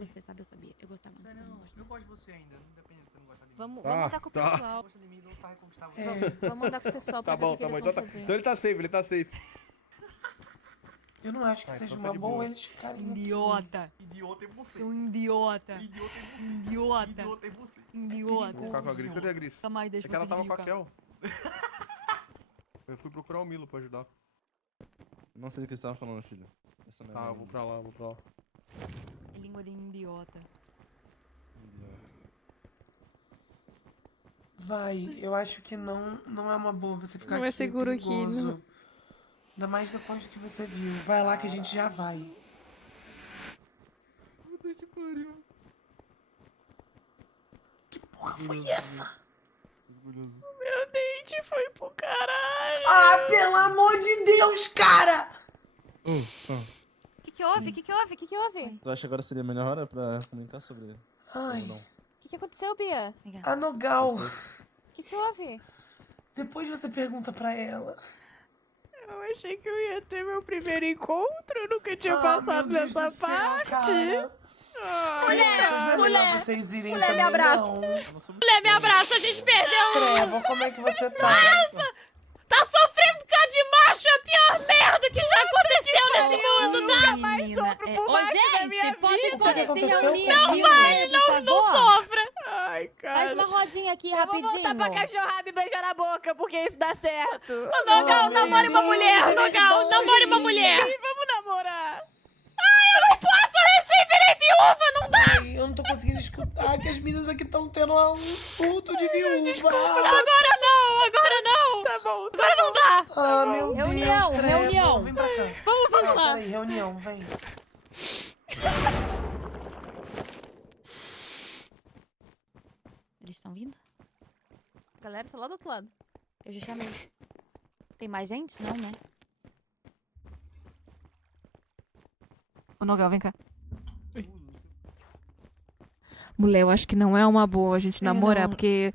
Você sabe, eu sabia. Eu gostava muito. Sério, Eu não não. gosto. Eu gosto de você ainda, independente se você não gosta de mim. Vamos Tá, andar com o tá. pessoal. Gosta de mim, não tá reconquistar você. Vamos andar com o pessoal pra Tá ver o bom, que tá eles bom. vão Então, fazer. então ele tá safe, ele tá safe. Eu não acho que Ah, seja então tá uma de boa boa. eles ficarem aqui. Idiota. Idiota é você. Seu idiota. Idiota é você. Idiota. Idiota é você. Idiota. Vou ficar com a Gris. Cadê a Gris? Nunca mais deixa É que ela você tava com a dirigir o Kel. Eu fui procurar o Milo pra ajudar. Não sei o que você tava falando, filho. Essa não é Tá, minha eu vou pra lá, vou pra lá. carro. É língua de idiota. língua. Vai, eu acho que não é uma boa você ficar Não aqui. é seguro aqui, perigoso. não. Ainda mais depois do que você viu. Vai lá que a gente já vai. Puta que pariu. Que porra foi essa? Orgulhoso. Meu dente foi pro caralho. Ah, pelo amor de Deus, cara! O que houve? O que houve? O que houve? Tu acha que agora seria a melhor hora pra comunicar sobre Ai, ou não? O que aconteceu, Bia? a Nogal. Vocês- O que houve? Depois você pergunta pra ela. Eu achei que eu ia ter meu primeiro encontro. Eu nunca tinha Ah, passado meu Deus nessa do céu, parte. cara. Ai, Crianças, não é melhor mulher, vocês irem mulher, me também, abraça. não. Eu não sou muito Mulher, me abraça, a gente perdeu! Trevor, como é que você tá? Tá sofrendo por causa de macho, é a pior merda que já aconteceu nesse mundo, tá? mais sofro por Ô, baixo da gente, minha pode vida. poder aconteceu reunir comigo? aqui, né, por Não favor? sofra! Ai, Faz cara. uma rodinha aqui, Eu vou rapidinho. voltar pra cachorrada e beijar na boca, porque isso dá certo. Nogal, Oh, meu namore uma Deus, mulher, é Nogal, verdade. namore uma mulher! E vamos namorar. Viúva, não dá! Ai, eu não tô conseguindo escutar que as meninas aqui estão tendo um surto de viúva. Agora não! Tá bom. Agora não dá! Ah, meu Reunião, Deus, Trevor. reunião. Vem pra cá. Vamos lá! Peraí, reunião, vem. Eles estão vindo? A galera tá lá do outro lado. Eu já chamei. Tem mais gente? Não, né? Ô, Nogal, vem cá. Mulher, eu acho que não é uma boa a gente namorar, não. porque